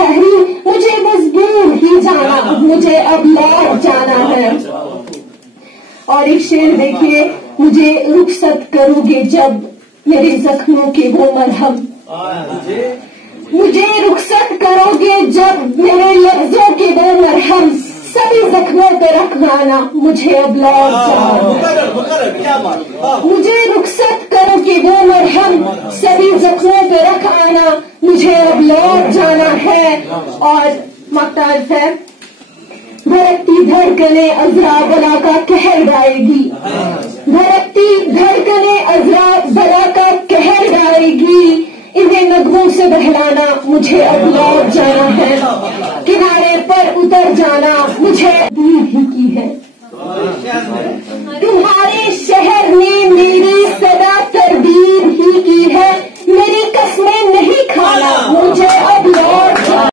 ठहरी, मुझे बस दूर ही जाना, मुझे अब लौट जाना है। और एक शेर देखिए, मुझे रुखसत करोगे जब मेरे जख्मों के वो मरहम, मुझे रुखसत करोगे जब मेरे लफ्जों के वो मरहम, सभी जख्मों पे रखवाना, मुझे अब लौट जाना, मुझे रुखसत करोगे वो मरहम, सभी जख्मों पे रख आना, मुझे अब लौट जाना है। और मकताज है, धड़कती धड़कने अजरा बला का कहर गाएगी, धड़कती धड़कने अजरा बला का कहर गाएगी, इन्हें नगमों से बहलाना, मुझे अब लौट जाना है, किनारे पर उतर जाना, मुझे दूर ही की है। तुम्हारे शहर ने मेरी सदा तरदीद ही की है, मेरी कसमें नहीं खाना, मुझे